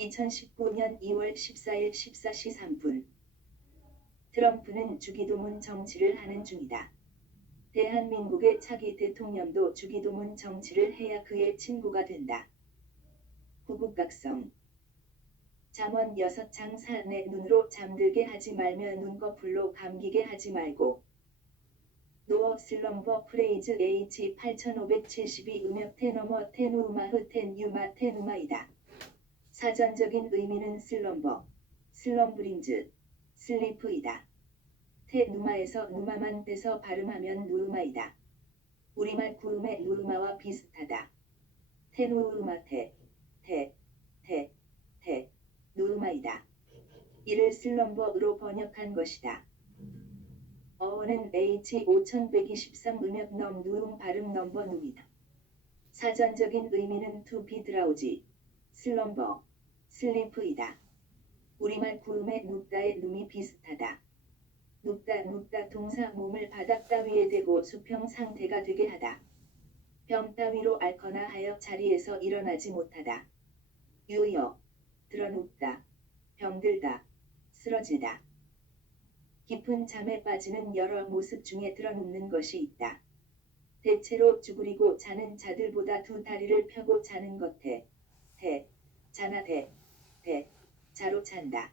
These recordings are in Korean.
2019년 2월 14일 14시 3분. 트럼프는 주기도문 정치를 하는 중이다. 대한민국의 차기 대통령도 주기도문 정치를 해야 그의 친구가 된다. 구국각성 잠언 여섯 장 사내 눈으로 잠들게 하지 말며 눈꺼풀로 감기게 하지 말고 노어 슬럼버 프레이즈 H 8572 음역 테너머 테누우마흐 텐유마 테누마이다. 사전적인 의미는 슬럼버, 슬럼브링즈, 슬리프이다. 테 누마에서 누마만 떼서 발음하면 누우마이다. 우리말 구음의 누우마와 비슷하다. 테누우마 테, 테, 테, 테, 누우마이다. 이를 슬럼버로 번역한 것이다. 어원은 H 5123 음역 넘 누움 발음 넘버 누이다. 사전적인 의미는 be drowsy, 슬럼버, 슬리프이다. 우리말 구음의 눕다의 눔이 비슷하다. 눕다 눕다 동사 몸을 바닥 따위에 대고 수평 상태가 되게 하다. 병 따위로 앓거나 하여 자리에서 일어나지 못하다. 유여, 드러눕다, 병들다, 쓰러지다. 깊은 잠에 빠지는 여러 모습 중에 드러눕는 것이 있다. 대체로 쭈그리고 자는 자들보다 두 다리를 펴고 자는 것에 대, 자나 대, 대, 자로 잔다.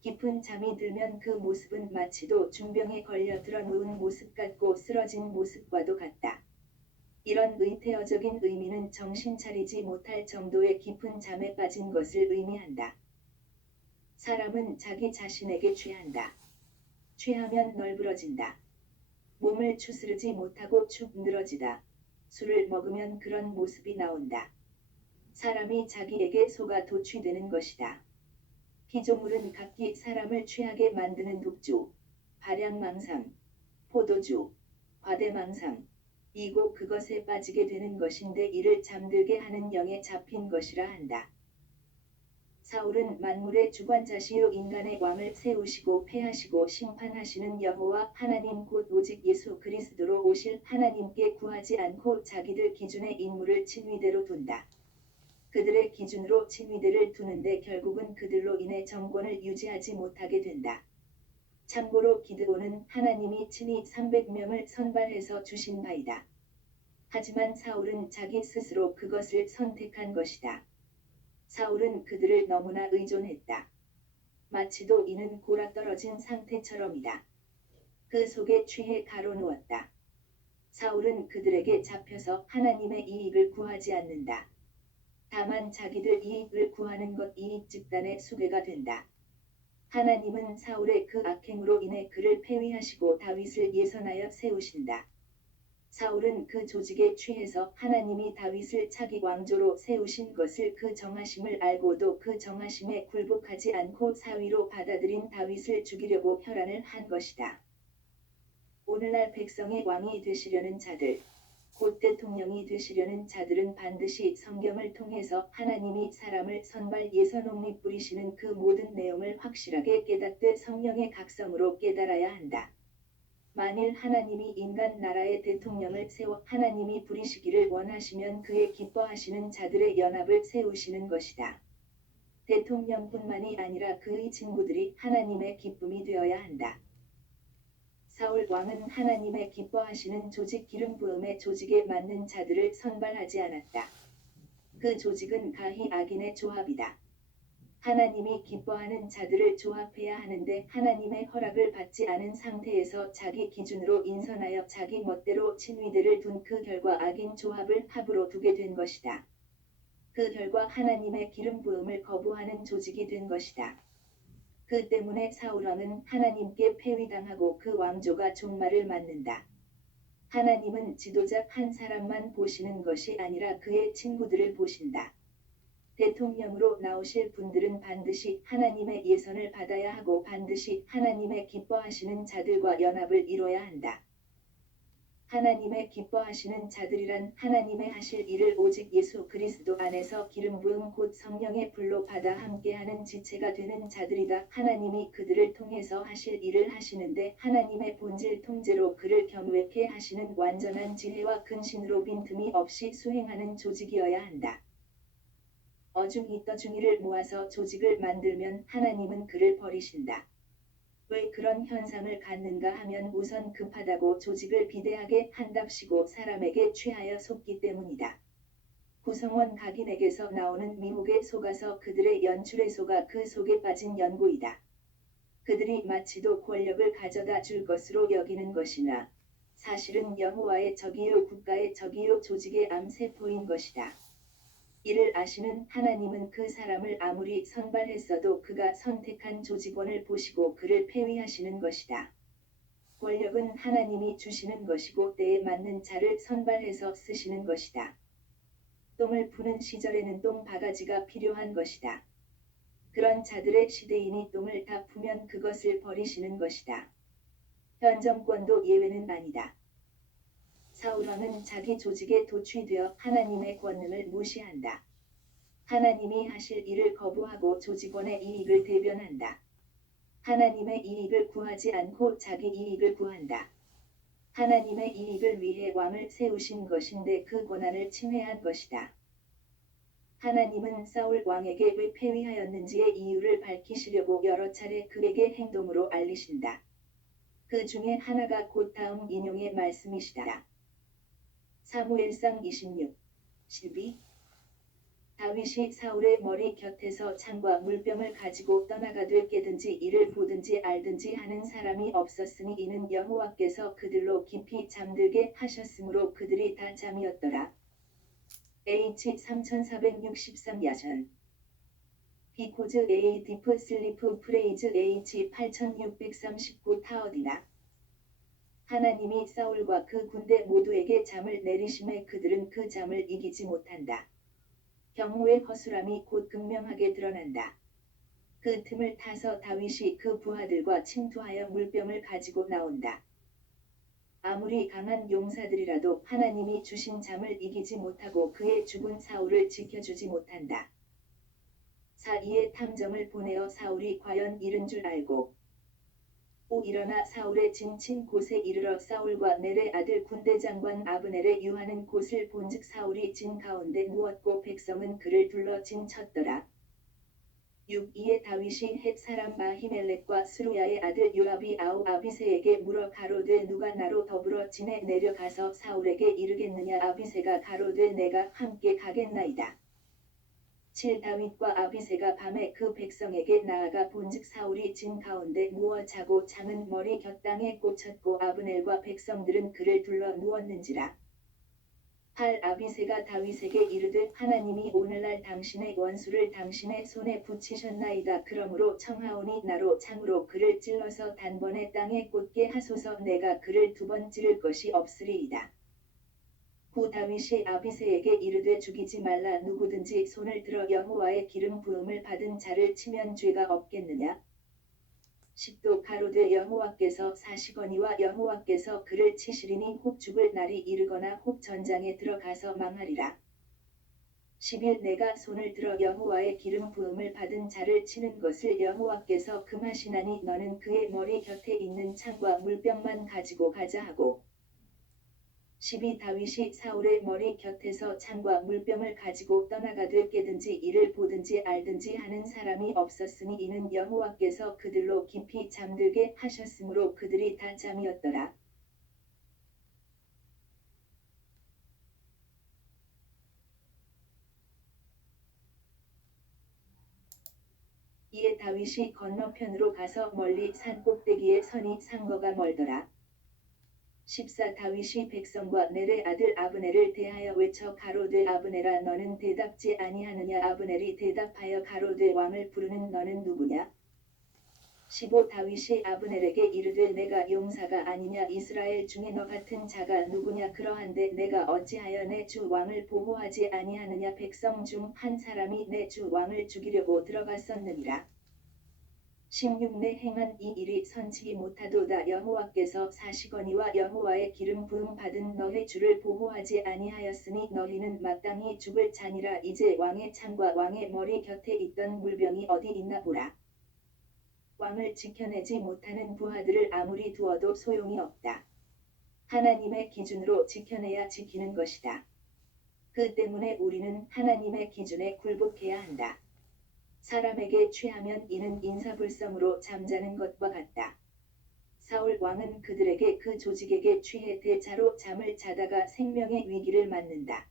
깊은 잠이 들면 그 모습은 마치도 중병에 걸려 들어 누운 모습 같고 쓰러진 모습과도 같다. 이런 의태어적인 의미는 정신 차리지 못할 정도의 깊은 잠에 빠진 것을 의미한다. 사람은 자기 자신에게 취한다. 취하면 널브러진다. 몸을 추스르지 못하고 축 늘어지다. 술을 먹으면 그런 모습이 나온다. 사람이 자기에게 속아 도취되는 것이다. 피조물은 각기 사람을 취하게 만드는 독주, 발양망상, 포도주, 과대망상, 이고 그것에 빠지게 되는 것인데 이를 잠들게 하는 영에 잡힌 것이라 한다. 사울은 만물의 주관자시요 인간의 왕을 세우시고 폐하시고 심판하시는 여호와 하나님 곧 오직 예수 그리스도로 오실 하나님께 구하지 않고 자기들 기준의 인물을 친위대로 둔다. 그들의 기준으로 친위대를 두는데 결국은 그들로 인해 정권을 유지하지 못하게 된다. 참고로 기드온은 하나님이 친히 300명을 선발해서 주신 바이다. 하지만 사울은 자기 스스로 그것을 선택한 것이다. 사울은 그들을 너무나 의존했다. 마치도 이는 골아 떨어진 상태처럼이다. 그 속에 취해 가로누웠다. 사울은 그들에게 잡혀서 하나님의 이익을 구하지 않는다. 다만 자기들 이익을 구하는 것 이익 집단의 수괴가 된다. 하나님은 사울의 그 악행으로 인해 그를 폐위하시고 다윗을 예선하여 세우신다. 사울은 그 조직에 취해서 하나님이 다윗을 차기 왕조로 세우신 것을 그 정하심을 알고도 그 정하심에 굴복하지 않고 사위로 받아들인 다윗을 죽이려고 혈안을 한 것이다. 오늘날 백성의 왕이 되시려는 자들, 곧 대통령이 되시려는 자들은 반드시 성경을 통해서 하나님이 사람을 선발 예선옥립 부리시는 그 모든 내용을 확실하게 깨닫되 성령의 각성으로 깨달아야 한다. 만일 하나님이 인간 나라의 대통령을 세워 하나님이 부리시기를 원하시면 그의 기뻐하시는 자들의 연합을 세우시는 것이다. 대통령뿐만이 아니라 그의 친구들이 하나님의 기쁨이 되어야 한다. 사울 왕은 하나님의 기뻐하시는 조직 기름 부음의 조직에 맞는 자들을 선발하지 않았다. 그 조직은 가히 악인의 조합이다. 하나님이 기뻐하는 자들을 조합해야 하는데 하나님의 허락을 받지 않은 상태에서 자기 기준으로 인선하여 자기 멋대로 친위들을 둔 그 결과 악인 조합을 합으로 두게 된 것이다. 그 결과 하나님의 기름 부음을 거부하는 조직이 된 것이다. 그 때문에 사울왕은 하나님께 폐위당하고 그 왕조가 종말을 맞는다. 하나님은 지도자 한 사람만 보시는 것이 아니라 그의 친구들을 보신다. 대통령으로 나오실 분들은 반드시 하나님의 예선을 받아야 하고 반드시 하나님의 기뻐하시는 자들과 연합을 이뤄야 한다. 하나님의 기뻐하시는 자들이란 하나님의 하실 일을 오직 예수 그리스도 안에서 기름 부음 곧 성령의 불로 받아 함께하는 지체가 되는 자들이다. 하나님이 그들을 통해서 하실 일을 하시는데 하나님의 본질 통제로 그를 경외케 하시는 완전한 지혜와 근신으로 빈틈이 없이 수행하는 조직이어야 한다. 어중이 떠중이를 모아서 조직을 만들면 하나님은 그를 버리신다. 왜 그런 현상을 갖는가 하면 우선 급하다고 조직을 비대하게 한답시고 사람에게 취하여 속기 때문이다. 구성원 각인에게서 나오는 미혹에 속아서 그들의 연출에 속아 그 속에 빠진 연고이다. 그들이 마치도 권력을 가져다 줄 것으로 여기는 것이나 사실은 여호와의 적이요 국가의 적이요 조직의 암세포인 것이다. 이를 아시는 하나님은 그 사람을 아무리 선발했어도 그가 선택한 조직원을 보시고 그를 폐위하시는 것이다. 권력은 하나님이 주시는 것이고 때에 맞는 자를 선발해서 쓰시는 것이다. 똥을 푸는 시절에는 똥 바가지가 필요한 것이다. 그런 자들의 시대인이 똥을 다 푸면 그것을 버리시는 것이다. 현 정권도 예외는 아니다. 사울왕은 자기 조직에 도취되어 하나님의 권능을 무시한다. 하나님이 하실 일을 거부하고 조직원의 이익을 대변한다. 하나님의 이익을 구하지 않고 자기 이익을 구한다. 하나님의 이익을 위해 왕을 세우신 것인데 그 권한을 침해한 것이다. 하나님은 사울 왕에게 왜 폐위하였는지의 이유를 밝히시려고 여러 차례 그에게 행동으로 알리신다. 그 중에 하나가 곧 다음 인용의 말씀이시다. 사무엘상 26, 12 다윗이 사울의 머리 곁에서 창과 물병을 가지고 떠나가되 깨든지 이를 보든지 알든지 하는 사람이 없었으니 이는 여호와께서 그들로 깊이 잠들게 하셨으므로 그들이 다 잠이었더라. H 3463 야전 비코즈 A 디프 슬리프 프레이즈 H 8639 타어디나 하나님이 사울과 그 군대 모두에게 잠을 내리심에 그들은 그 잠을 이기지 못한다. 경호의 허술함이 곧 극명하게 드러난다. 그 틈을 타서 다윗이 그 부하들과 침투하여 물병을 가지고 나온다. 아무리 강한 용사들이라도 하나님이 주신 잠을 이기지 못하고 그의 죽은 사울을 지켜주지 못한다. 사이에 탐정을 보내어 사울이 과연 이른 줄 알고 오 일어나 사울의 진친 곳에 이르러 사울과 넬의 아들 군대 장관 아브넬의 유하는 곳을 본즉 사울이 진 가운데 누웠고 백성은 그를 둘러 진쳤더라. 6. 이에 다윗이 헷 사람 마히멜렉과 스루야의 아들 요압이 아우 아비세에게 물어 가로되 누가 나로 더불어 진에 내려가서 사울에게 이르겠느냐 아비세가 가로되 내가 함께 가겠나이다. 7. 다윗과 아비세가 밤에 그 백성에게 나아가 본즉 사울이 진 가운데 누워 자고 창은 머리 곁땅에 꽂혔고 아브넬과 백성들은 그를 둘러 누웠는지라. 8. 아비세가 다윗에게 이르되 하나님이 오늘날 당신의 원수를 당신의 손에 붙이셨나이다. 그러므로 청하오니 나로 창으로 그를 찔러서 단번에 땅에 꽂게 하소서 내가 그를 두 번 찌를 것이 없으리이다. 후 다윗이 아비세에게 이르되 죽이지 말라 누구든지 손을 들어 여호와의 기름 부음을 받은 자를 치면 죄가 없겠느냐? 10도 가로되 여호와께서 사시거니와 여호와께서 그를 치시리니 혹 죽을 날이 이르거나 혹 전장에 들어가서 망하리라. 11 내가 손을 들어 여호와의 기름 부음을 받은 자를 치는 것을 여호와께서 금하시나니 너는 그의 머리 곁에 있는 창과 물병만 가지고 가자 하고 12 다윗이 사울의 머리 곁에서 창과 물병을 가지고 떠나가되 깨든지 이를 보든지 알든지 하는 사람이 없었으니 이는 여호와께서 그들로 깊이 잠들게 하셨으므로 그들이 다 잠이었더라. 이에 다윗이 건너편으로 가서 멀리 산 꼭대기에 서니 상거가 멀더라. 14 다윗이 백성과 넬의 아들 아브넬을 대하여 외쳐 가로되 아브넬아 너는 대답지 아니하느냐? 아브넬이 대답하여 가로되 왕을 부르는 너는 누구냐? 15 다윗이 아브넬에게 이르되 내가 용사가 아니냐? 이스라엘 중에 너 같은 자가 누구냐? 그러한데 내가 어찌하여 내 주 왕을 보호하지 아니하느냐? 백성 중 한 사람이 내 주 왕을 죽이려고 들어갔었느니라 16내 행한 이 일이 선치 못하도다 여호와께서 사시거니와 여호와의 기름 부음 받은 너의 주를 보호하지 아니하였으니 너희는 마땅히 죽을 자니라 이제 왕의 창과 왕의 머리 곁에 있던 물병이 어디 있나 보라. 왕을 지켜내지 못하는 부하들을 아무리 두어도 소용이 없다. 하나님의 기준으로 지켜내야 지키는 것이다. 그 때문에 우리는 하나님의 기준에 굴복해야 한다. 사람에게 취하면 이는 인사불성으로 잠자는 것과 같다. 사울 왕은 그들에게 그 조직에게 취해 대자로 잠을 자다가 생명의 위기를 맞는다.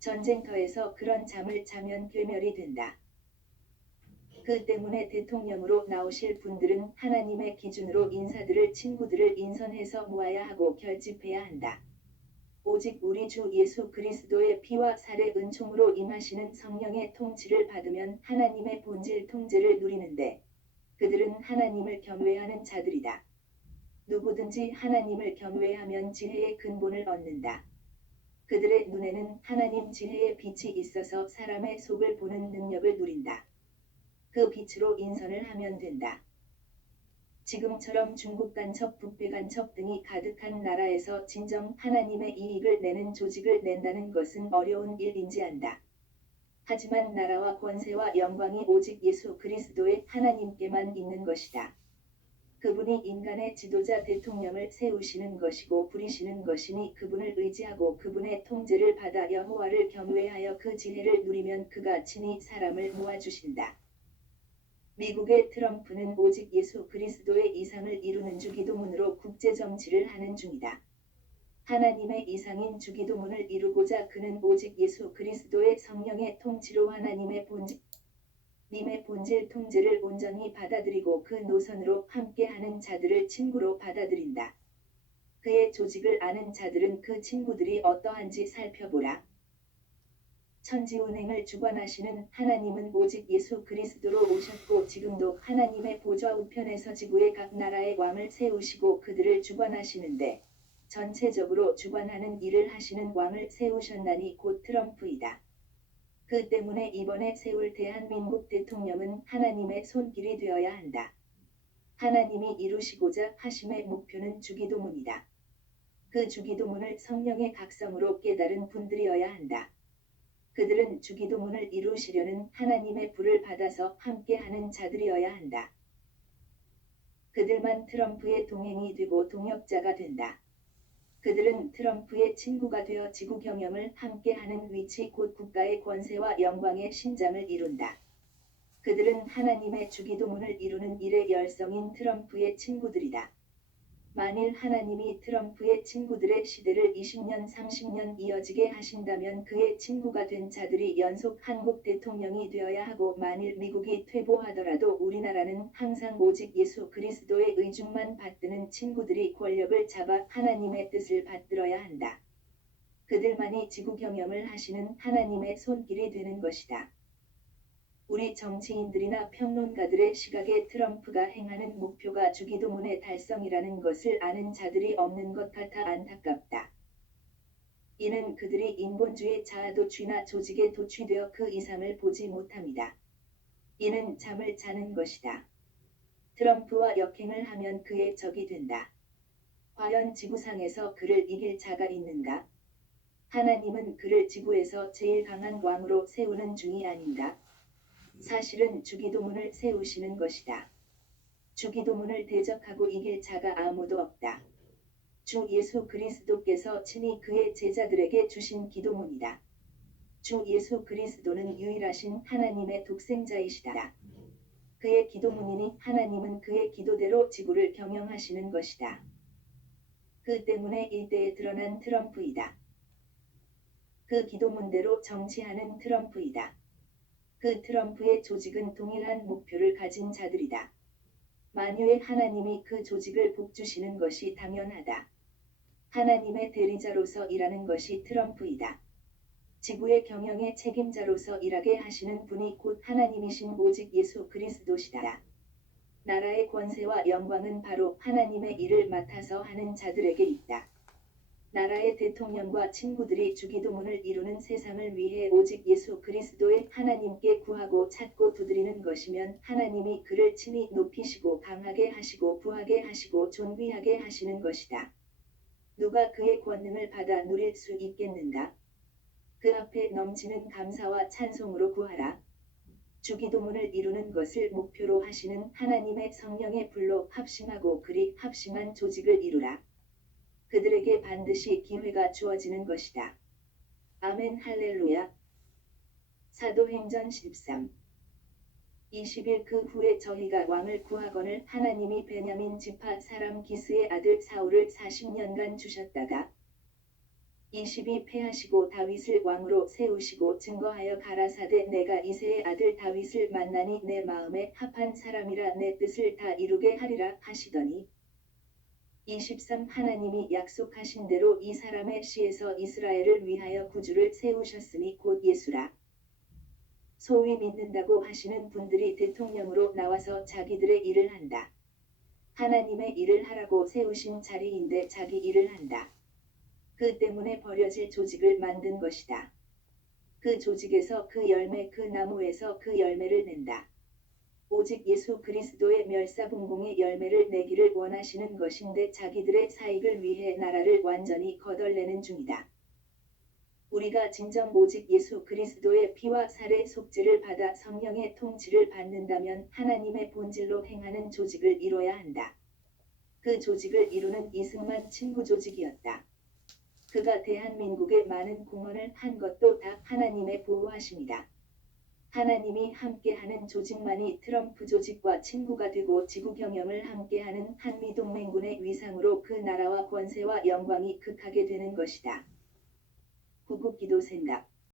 전쟁터에서 그런 잠을 자면 괴멸이 된다. 그 때문에 대통령으로 나오실 분들은 하나님의 기준으로 인사들을 친구들을 인선해서 모아야 하고 결집해야 한다. 오직 우리 주 예수 그리스도의 피와 살의 은총으로 임하시는 성령의 통치를 받으면 하나님의 본질 통제를 누리는데 그들은 하나님을 경외하는 자들이다. 누구든지 하나님을 경외하면 지혜의 근본을 얻는다. 그들의 눈에는 하나님 지혜의 빛이 있어서 사람의 속을 보는 능력을 누린다. 그 빛으로 인선을 하면 된다. 지금처럼 중국 간첩, 북배 간첩 등이 가득한 나라에서 진정 하나님의 이익을 내는 조직을 낸다는 것은 어려운 일인지한다. 하지만 나라와 권세와 영광이 오직 예수 그리스도의 하나님께만 있는 것이다. 그분이 인간의 지도자 대통령을 세우시는 것이고 부리시는 것이니 그분을 의지하고 그분의 통제를 받아 여호와를 경외하여 그 지혜를 누리면 그가 친히 사람을 모아주신다. 미국의 트럼프는 오직 예수 그리스도의 이상을 이루는 주기도문으로 국제 정치를 하는 중이다. 하나님의 이상인 주기도문을 이루고자 그는 오직 예수 그리스도의 성령의 통치로 하나님의 본질 님의 본질 통제를 온전히 받아들이고 그 노선으로 함께하는 자들을 친구로 받아들인다. 그의 조직을 아는 자들은 그 친구들이 어떠한지 살펴보라. 천지운행을 주관하시는 하나님은 오직 예수 그리스도로 오셨고 지금도 하나님의 보좌 우편에서 지구의 각 나라의 왕을 세우시고 그들을 주관하시는데 전체적으로 주관하는 일을 하시는 왕을 세우셨나니 곧 트럼프이다. 그 때문에 이번에 세울 대한민국 대통령은 하나님의 손길이 되어야 한다. 하나님이 이루시고자 하심의 목표는 주기도문이다. 그 주기도문을 성령의 각성으로 깨달은 분들이어야 한다. 그들은 주기도문을 이루시려는 하나님의 불을 받아서 함께하는 자들이어야 한다. 그들만 트럼프의 동행이 되고 동역자가 된다. 그들은 트럼프의 친구가 되어 지구 경영을 함께하는 위치 곧 국가의 권세와 영광의 신장을 이룬다. 그들은 하나님의 주기도문을 이루는 일의 열성인 트럼프의 친구들이다. 만일 하나님이 트럼프의 친구들의 시대를 20년, 30년 이어지게 하신다면 그의 친구가 된 자들이 연속 한국 대통령이 되어야 하고 만일 미국이 퇴보하더라도 우리나라는 항상 오직 예수 그리스도의 의중만 받드는 친구들이 권력을 잡아 하나님의 뜻을 받들어야 한다. 그들만이 지구 경영을 하시는 하나님의 손길이 되는 것이다. 우리 정치인들이나 평론가들의 시각에 트럼프가 행하는 목표가 주기도문의 달성이라는 것을 아는 자들이 없는 것 같아 안타깝다. 이는 그들이 인본주의 자아도취나 조직에 도취되어 그 이상을 보지 못합니다. 이는 잠을 자는 것이다. 트럼프와 역행을 하면 그의 적이 된다. 과연 지구상에서 그를 이길 자가 있는가? 하나님은 그를 지구에서 제일 강한 왕으로 세우는 중이 아닌가? 사실은 주기도문을 세우시는 것이다. 주기도문을 대적하고 이길 자가 아무도 없다. 주 예수 그리스도께서 친히 그의 제자들에게 주신 기도문이다. 주 예수 그리스도는 유일하신 하나님의 독생자이시다. 그의 기도문이니 하나님은 그의 기도대로 지구를 경영하시는 것이다. 그 때문에 일대에 드러난 트럼프이다. 그 기도문대로 정치하는 트럼프이다. 그 트럼프의 조직은 동일한 목표를 가진 자들이다. 만유의 하나님이 그 조직을 복주시는 것이 당연하다. 하나님의 대리자로서 일하는 것이 트럼프이다. 지구의 경영의 책임자로서 일하게 하시는 분이 곧 하나님이신 오직 예수 그리스도시다. 나라의 권세와 영광은 바로 하나님의 일을 맡아서 하는 자들에게 있다. 나라의 대통령과 친구들이 주기도문을 이루는 세상을 위해 오직 예수 그리스도의 하나님께 구하고 찾고 두드리는 것이면 하나님이 그를 친히 높이시고 강하게 하시고 부하게 하시고 존귀하게 하시는 것이다. 누가 그의 권능을 받아 누릴 수 있겠는가? 그 앞에 넘치는 감사와 찬송으로 구하라. 주기도문을 이루는 것을 목표로 하시는 하나님의 성령의 불로 합심하고 그리 합심한 조직을 이루라. 그들에게 반드시 기회가 주어지는 것이다. 아멘 할렐루야. 사도행전 13 20일 그 후에 저희가 왕을 구하거늘 하나님이 베냐민 지파 사람 기스의 아들 사울을 40년간 주셨다가 22 패하시고 다윗을 왕으로 세우시고 증거하여 가라사대 내가 이세의 아들 다윗을 만나니 내 마음에 합한 사람이라 내 뜻을 다 이루게 하리라 하시더니 23 하나님이 약속하신 대로 이 사람의 시에서 이스라엘을 위하여 구주를 세우셨으니 곧 예수라. 소위 믿는다고 하시는 분들이 대통령으로 나와서 자기들의 일을 한다. 하나님의 일을 하라고 세우신 자리인데 자기 일을 한다. 그 때문에 버려질 조직을 만든 것이다. 그 조직에서 그 열매 그 나무에서 그 열매를 낸다. 오직 예수 그리스도의 멸사분공의 열매를 내기를 원하시는 것인데 자기들의 사익을 위해 나라를 완전히 거덜내는 중이다. 우리가 진정 오직 예수 그리스도의 피와 살의 속죄를 받아 성령의 통치를 받는다면 하나님의 본질로 행하는 조직을 이뤄야 한다. 그 조직을 이루는 이승만 친구 조직이었다. 그가 대한민국에 많은 공헌을 한 것도 다 하나님의 보호하심이다. 하나님이 함께하는 조직만이 트럼프 조직과 친구가 되고 지구 경영을 함께하는 한미동맹군의 위상으로 그 나라와 권세와 영광이 극하게 되는 것이다. 구국기도 생각